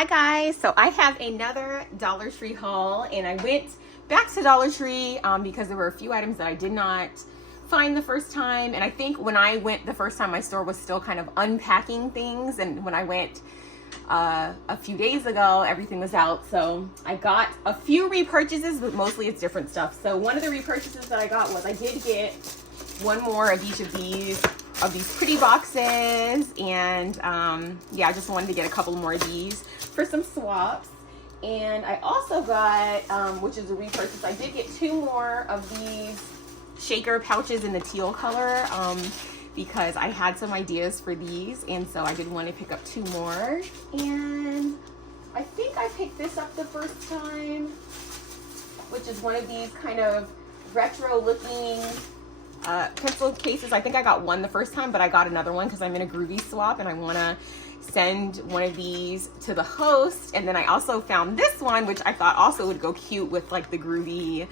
Hi guys, so I have another Dollar Tree haul, and I went back to Dollar Tree because there were a few items that I did not find the first time. And I think when I went the first time, my store was still kind of unpacking things, and when I went a few days ago, everything was out. So I got a few repurchases, but mostly it's different stuff. So one of the repurchases that I got was I did get one more of each of these pretty boxes, and yeah, I just wanted to get a couple more of these for some swaps. And I also got, which is a repurchase, I did get two more of these shaker pouches in the teal color because I had some ideas for these, and so I did want to pick up two more. And I think I picked this up the first time, which is one of these kind of retro looking pencil cases. I think I got one the first time, but I got another one because I'm in a groovy swap and I want to send one of these to the host. And then I also found this one, which I thought also would go cute with like the groovy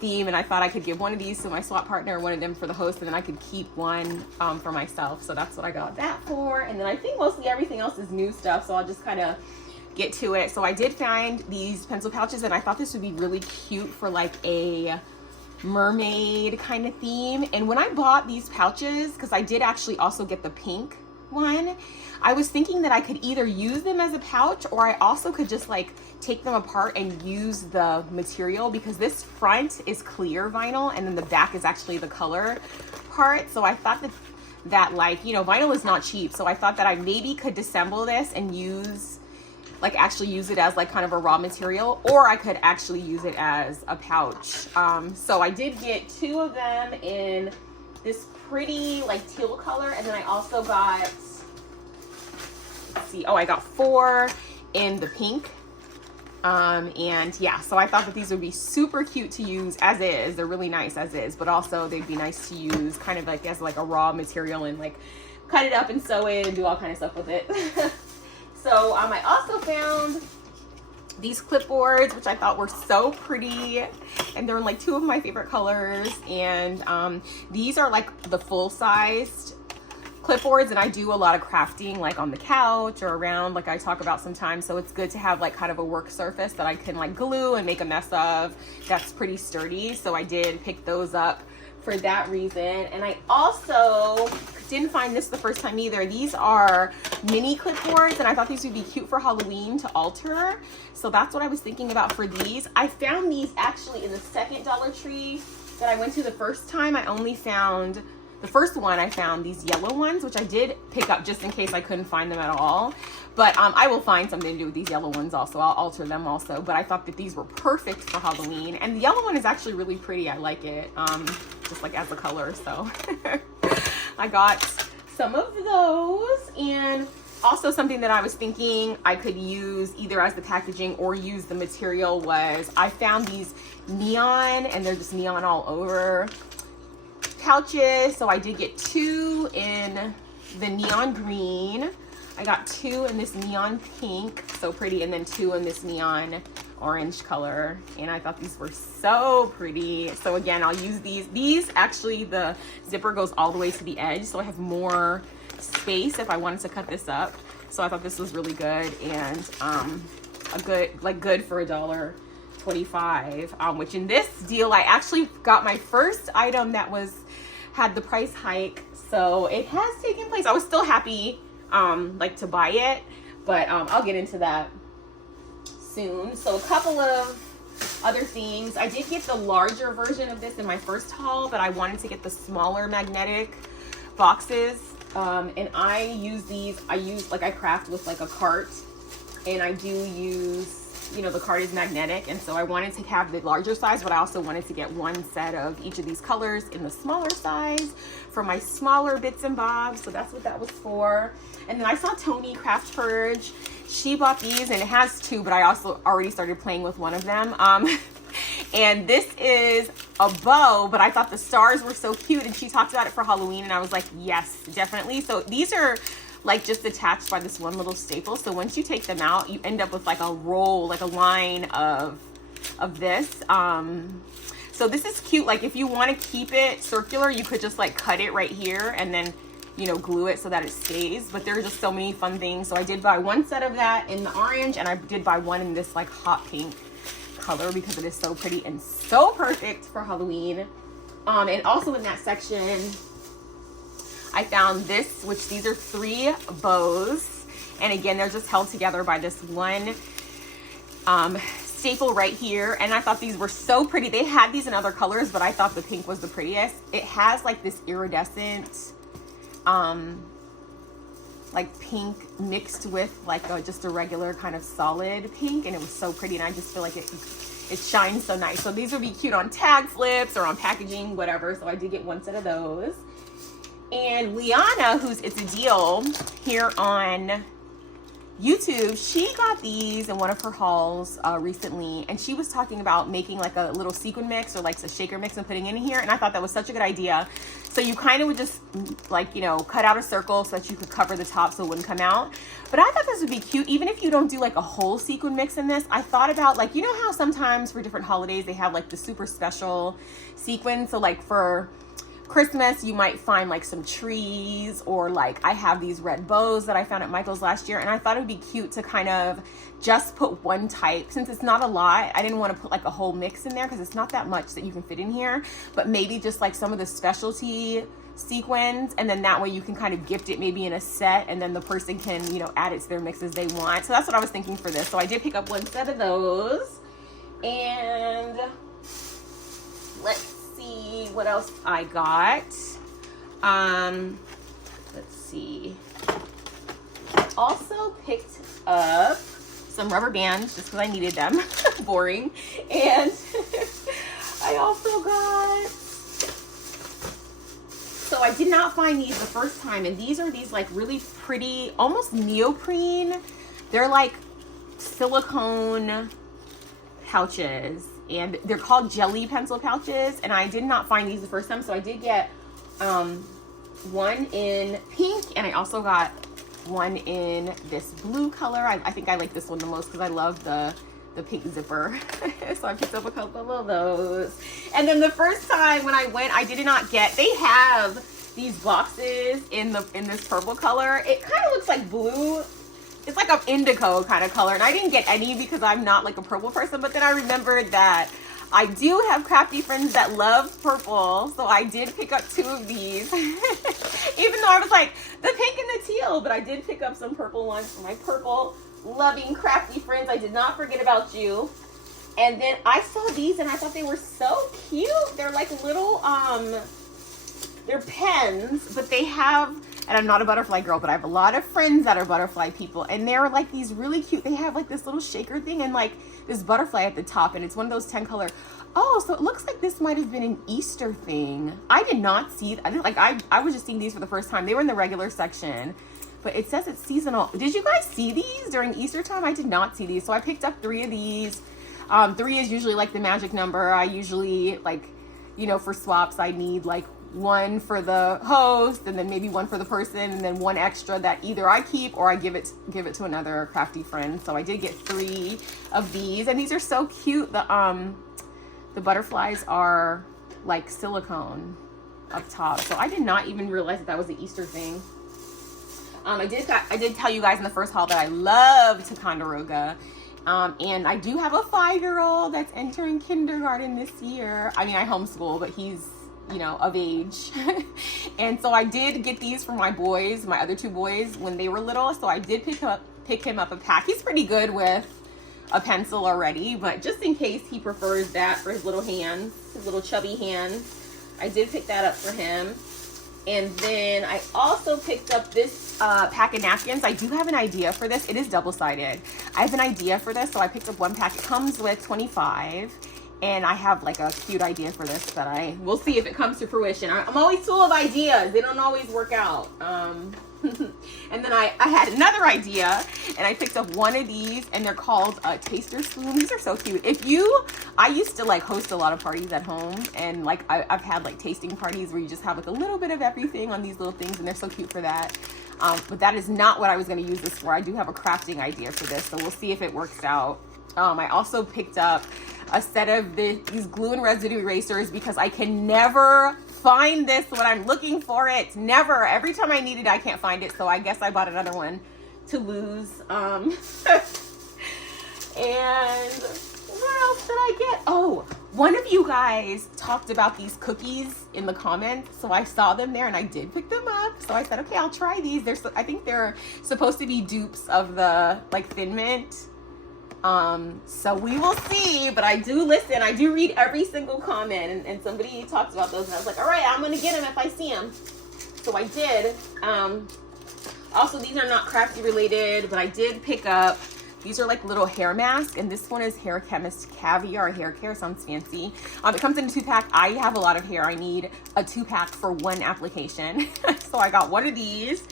theme, and I thought I could give one of these to my swap partner, one of them for the host, and then I could keep one for myself. So that's what I got that for. And then I think mostly everything else is new stuff, so I'll just kind of get to it. So I did find these pencil pouches, and I thought this would be really cute for like a mermaid kind of theme. And when I bought these pouches, because I did actually also get the pink one, I was thinking that I could either use them as a pouch, or I also could just like take them apart and use the material, because this front is clear vinyl and then the back is actually the color part. So I thought that like, you know, vinyl is not cheap, so I thought that I maybe could disassemble this and use like actually use it as like kind of a raw material, or I could actually use it as a pouch. So I did get two of them in this pretty like teal color, and then I also got, let's see, oh, I got four in the pink. And yeah, so I thought that these would be super cute to use as is. They're really nice as is, but also they'd be nice to use kind of like as like a raw material and like cut it up and sew it and do all kind of stuff with it. So I also found these clipboards, which I thought were so pretty, and they're in like two of my favorite colors. And these are like the full-sized clipboards, and I do a lot of crafting like on the couch or around, like I talk about sometimes, so it's good to have like kind of a work surface that I can like glue and make a mess of that's pretty sturdy. So I did pick those up for that reason. And I also didn't find this the first time either. These are mini clipboards, and I thought these would be cute for Halloween to alter. So that's what I was thinking about for these. I found these actually in the second Dollar Tree that I went to the first time. I only found the first one. I found these yellow ones, which I did pick up just in case I couldn't find them at all. But I will find something to do with these yellow ones also. I'll alter them also. But I thought that these were perfect for Halloween. And the yellow one is actually really pretty. I like it, just like as a color. So I got some of those. And also something that I was thinking I could use either as the packaging or use the material was, I found these neon, and they're just neon all over pouches. So I did get two in the neon green. I got two in this neon pink, so pretty, and then two in this neon orange color. And I thought these were so pretty. So again, I'll use these. These actually, the zipper goes all the way to the edge, so I have more space if I wanted to cut this up. So I thought this was really good, and good for $1.25. Which in this deal, I actually got my first item that had the price hike, so it has taken place. I was still happy like to buy it, but I'll get into that soon. So a couple of other things. I did get the larger version of this in my first haul, but I wanted to get the smaller magnetic boxes. And I use these, I craft with like a cart, and I do use, you know, the cart is magnetic, and so I wanted to have the larger size, but I also wanted to get one set of each of these colors in the smaller size for my smaller bits and bobs. So that's what that was for. And then I saw Tony Craft Purge. She bought these, and it has two, but I also already started playing with one of them. And this is a bow, but I thought the stars were so cute, and she talked about it for Halloween, and I was like, yes, definitely. So these are like just attached by this one little staple. So once you take them out, you end up with like a roll, like a line of this. So this is cute. Like if you want to keep it circular, you could just like cut it right here and then you know, glue it so that it stays. But there are just so many fun things. So I did buy one set of that in the orange, and I did buy one in this like hot pink color because it is so pretty and so perfect for Halloween. And also in that section, I found this, which these are 3 bows. And again, they're just held together by this one staple right here. And I thought these were so pretty. They had these in other colors, but I thought the pink was the prettiest. It has like this iridescent, like pink mixed with like just a regular kind of solid pink. And it was so pretty. And I just feel like it shines so nice. So these would be cute on tag flips or on packaging, whatever. So I did get one set of those. And Liana, who's It's a Deal here on YouTube, she got these in one of her hauls recently, and she was talking about making like a little sequin mix or like a shaker mix and putting it in here, and I thought that was such a good idea. So you kind of would just like, you know, cut out a circle so that you could cover the top so it wouldn't come out. But I thought this would be cute even if you don't do like a whole sequin mix in this. I thought about like, you know how sometimes for different holidays they have like the super special sequins. So like for Christmas, you might find like some trees, or like I have these red bows that I found at Michael's last year, and I thought it would be cute to kind of just put one type. Since it's not a lot, I didn't want to put like a whole mix in there because it's not that much that you can fit in here, but maybe just like some of the specialty sequins, and then that way you can kind of gift it maybe in a set, and then the person can, you know, add it to their mix as they want. So that's what I was thinking for this. So I did pick up one set of those, and let's see what else I got. Let's see. I also picked up some rubber bands just because I needed them. Boring. And I also got, so I did not find these the first time, and these are these like really pretty, almost neoprene. They're like silicone pouches, and they're called jelly pencil pouches, and I did not find these the first time, so I did get one in pink, and I also got one in this blue color. I think I like this one the most because I love the pink zipper. So I picked up a couple of those. And then the first time when I went, I did not get, they have these boxes in this purple color. It kind of looks like blue. It's like an indigo kind of color, and I didn't get any because I'm not like a purple person. But then I remembered that I do have crafty friends that love purple, so I did pick up 2 of these. Even though I was like the pink and the teal, but I did pick up some purple ones for my purple loving crafty friends. I did not forget about you. And then I saw these and I thought they were so cute. They're like little they're pens, but they have, and I'm not a butterfly girl, but I have a lot of friends that are butterfly people, and they're like these really cute, they have like this little shaker thing and like this butterfly at the top, and it's one of those 10 color. Oh, so it looks like this might have been an Easter thing. I did not see, I was just seeing these for the first time. They were in the regular section, but it says it's seasonal. Did you guys see these during Easter time? I did not see these, so I picked up 3 of these. 3 is usually like the magic number. I usually, like, you know, for swaps, I need like 1 for the host, and then maybe 1 for the person, and then 1 extra that either I keep or I give it to another crafty friend. So I did get 3 of these, and these are so cute. The butterflies are like silicone up top, so I did not even realize that was the Easter thing. I did tell you guys in the first haul that I love Ticonderoga. And I do have a 5-year-old that's entering kindergarten this year. I mean, I homeschool, but he's, you know, of age. And so I did get these for my boys, my other 2 boys, when they were little. So I did pick him up a pack. He's pretty good with a pencil already, but just in case he prefers that for his little hands, his little chubby hands, I did pick that up for him. And then I also picked up this pack of napkins. I do have an idea for this. It is double-sided. I have an idea for this, so I picked up 1 pack. It comes with 25, and I have like a cute idea for this that we'll see if it comes to fruition. I'm always full of ideas. They don't always work out. And then I had another idea, and I picked up 1 of these, and they're called taster spoons. These are so cute. I used to like host a lot of parties at home, and like I've had like tasting parties where you just have like a little bit of everything on these little things, and they're so cute for that. But that is not what I was going to use this for. I do have a crafting idea for this, so we'll see if it works out. I also picked up a set of these glue and residue erasers because I can never find this when I'm looking for it. Never. Every time I need it, I can't find it. So I guess I bought another one to lose. And what else did I get? Oh, one of you guys talked about these cookies in the comments. So I saw them there and I did pick them up. So I said, okay, I'll try these. I think they're supposed to be dupes of the like Thin Mint. So we will see, but I do listen. I do read every single comment, and somebody talked about those, and I was like, all right, I'm going to get them if I see them. So I did. Also, these are not crafty related, but I did pick up, these are like little hair masks, and this one is Hair Chemist Caviar Hair Care. Sounds fancy. It comes in a 2-pack. I have a lot of hair. I need a 2-pack for one application. So I got one of these.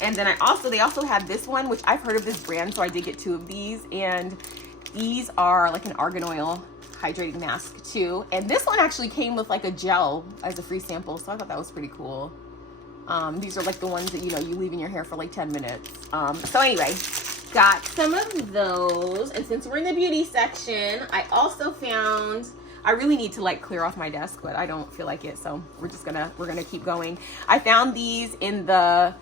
And then they also had this one, which I've heard of this brand, so I did get 2 of these. And these are like an argan oil hydrating mask too. And this one actually came with like a gel as a free sample, so I thought that was pretty cool. These are like the ones that, you know, you leave in your hair for like 10 minutes. So anyway, got some of those. And since we're in the beauty section, I also found, I really need to like clear off my desk, but I don't feel like it, so we're gonna keep going. I found these in the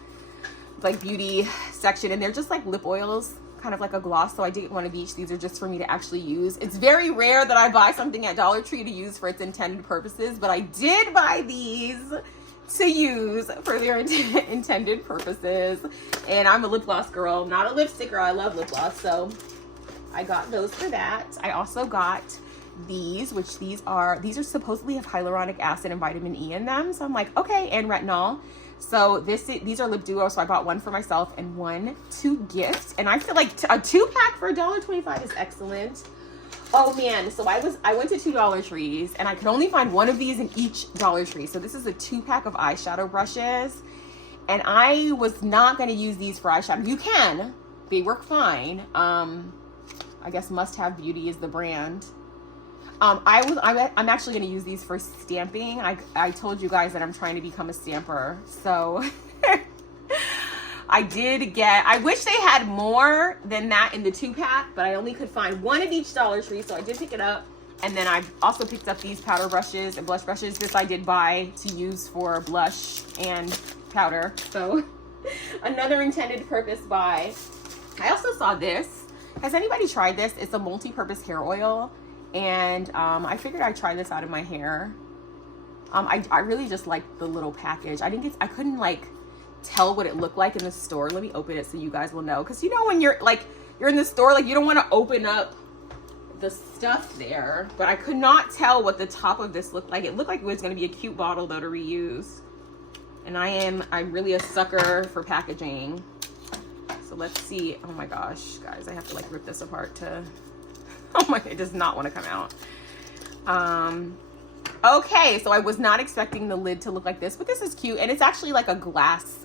like beauty section, and they're just like lip oils, kind of like a gloss. So I did one of each. These are just for me to actually use. It's very rare that I buy something at Dollar Tree to use for its intended purposes, but I did buy these to use for their intended purposes. And I'm a lip gloss girl, not a lipstick girl. I love lip gloss, so I got those for that. I also got these, which these are supposedly have hyaluronic acid and vitamin E in them. So I'm like, okay, and retinol. So these are lip duo, so I bought one for myself and one to gift. And I feel like a 2-pack for $1.25 is excellent. Oh man, so I went to 2 Dollar Trees and I could only find one of these in each Dollar Tree. So this is a 2-pack of eyeshadow brushes. And I was not going to use these for eyeshadow. You can. They work fine. I guess Must Have Beauty is the brand. I'm actually going to use these for stamping. I told you guys that I'm trying to become a stamper. So I wish they had more than that in the 2-pack, but I only could find one at each Dollar Tree. So I did pick it up. And then I also picked up these powder brushes and blush brushes. This I did buy to use for blush and powder. So another intended purpose buy. I also saw this. Has anybody tried this? It's a multi-purpose hair oil. And I figured I'd try this out in my hair. I really just like the little package. I couldn't like tell what it looked like in the store. Let me open it so you guys will know. Because you know when you're in the store, like you don't want to open up the stuff there. But I could not tell what the top of this looked like. It looked like it was going to be a cute bottle though to reuse. And I'm really a sucker for packaging. So let's see. Oh my gosh, guys, I have to like rip this apart to... Oh my, it does not want to come out. Okay, so I was not expecting the lid to look like this, but this is cute. And it's actually like a glass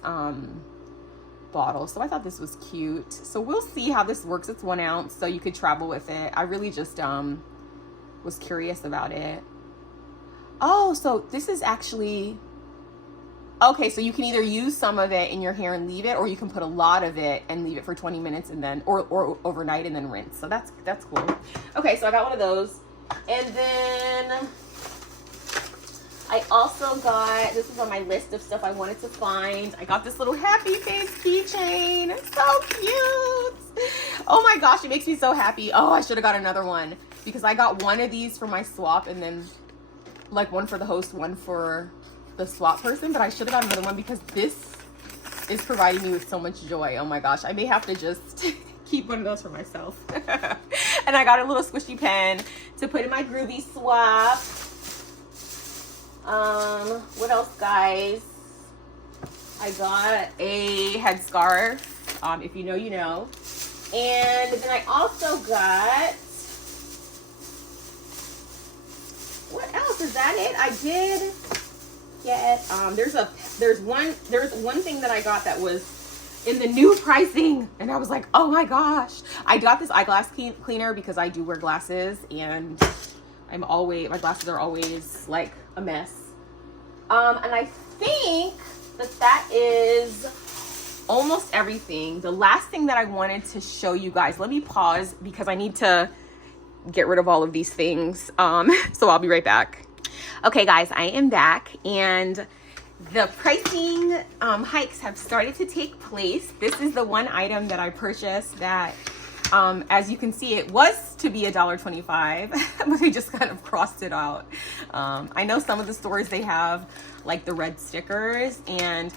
bottle. So I thought this was cute. So we'll see how this works. It's 1 ounce, so you could travel with it. I really just was curious about it. Oh, so this is actually... Okay, so you can either use some of it in your hair and leave it, or you can put a lot of it and leave it for 20 minutes and then, or overnight and then rinse. So that's cool. Okay, so I got one of those. And then I also got, this is on my list of stuff I wanted to find. I got this little happy face keychain. So cute. Oh my gosh, it makes me so happy. Oh, I should have got another one because I got one of these for my swap and then like one for the host, one for the swap person, but I should have got another one because this is providing me with so much joy. Oh my gosh, I may have to just keep one of those for myself. And I got a little squishy pen to put in my groovy swap. What else, guys? I got a headscarf. If you know, you know. And then I also got, what else? Is that it? I did get, there's one thing that I got that was in the new pricing, and I was like, oh my gosh. I got this eyeglass cleaner because I do wear glasses, and my glasses are always like a mess. And I think that is almost everything. The last thing that I wanted to show you guys, let me pause because I need to get rid of all of these things. So I'll be right back. Okay guys, I am back, and the pricing hikes have started to take place. This is the one item that I purchased that, as you can see, it was to be $1.25, but they just kind of crossed it out. I know some of the stores, they have like the red stickers, and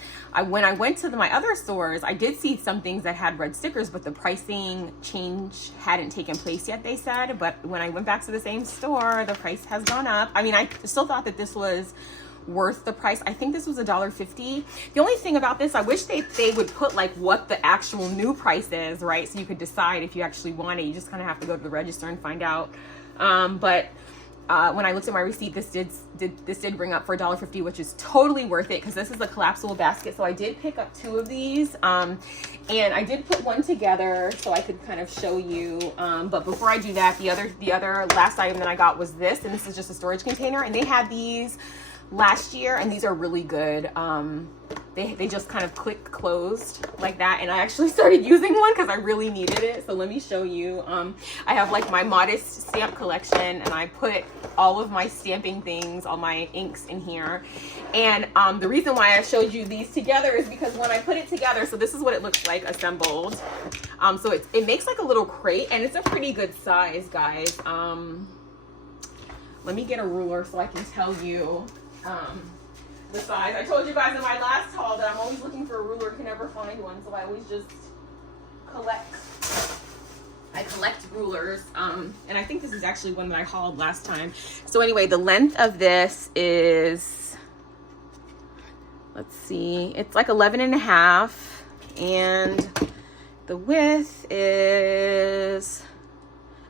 when I went to my other stores, I did see some things that had red stickers, but the pricing change hadn't taken place yet, they said. But when I went back to the same store, the price has gone up. I mean, I still thought that this was worth the price. I think this was $1.50. The only thing about this, I wish they would put like what the actual new price is, right? So you could decide if you actually want it. You just kind of have to go to the register and find out. When I looked at my receipt, this did bring up for $1.50, which is totally worth it because this is a collapsible basket. So I did pick up 2 of these, and I did put one together so I could kind of show you. But before I do that, the other last item that I got was this, and this is just a storage container, and they had these last year, and these are really good. They just kind of click closed like that, and I actually started using one because I really needed it. So let me show you. I have like my modest stamp collection, and I put all of my stamping things, all my inks in here. And the reason why I showed you these together is because when I put it together, so this is what it looks like assembled. So it makes like a little crate, and it's a pretty good size, guys. Let me get a ruler so I can tell you the size. I told you guys in my last haul that I'm always looking for a ruler, can never find one, so I always just collect rulers. And I think this is actually one that I hauled last time. So anyway, the length of this is, let's see, it's like 11.5, and the width is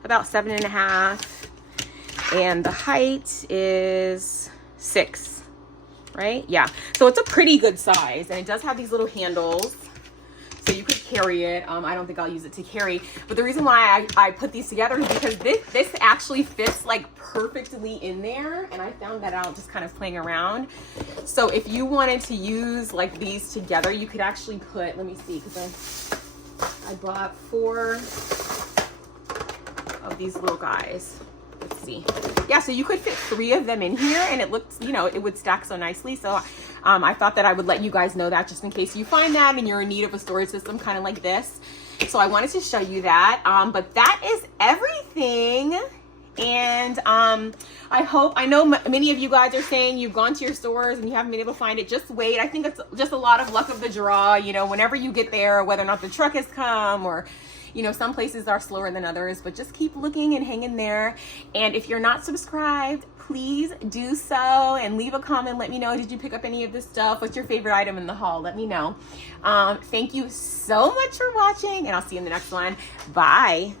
about 7.5, and the height is 6. Right? Yeah. So it's a pretty good size, and it does have these little handles so you could carry it. I don't think I'll use it to carry, but the reason why I put these together is because this actually fits like perfectly in there, and I found that out just kind of playing around. So if you wanted to use like these together, you could actually put, let me see, because I bought 4 of these little guys. Let's see. Yeah, so you could fit 3 of them in here, and it looks, you know, it would stack so nicely. So I thought that I would let you guys know that, just in case you find that and you're in need of a storage system kind of like this. So I wanted to show you that. But that is everything. And I know many of you guys are saying you've gone to your stores and you haven't been able to find it. Just wait. I think it's just a lot of luck of the draw, you know, whenever you get there, whether or not the truck has come, or you know, some places are slower than others, but just keep looking and hang in there. And if you're not subscribed, please do so, and leave a comment. Let me know, did you pick up any of this stuff? What's your favorite item in the haul? Let me know. Thank you so much for watching, and I'll see you in the next one. Bye.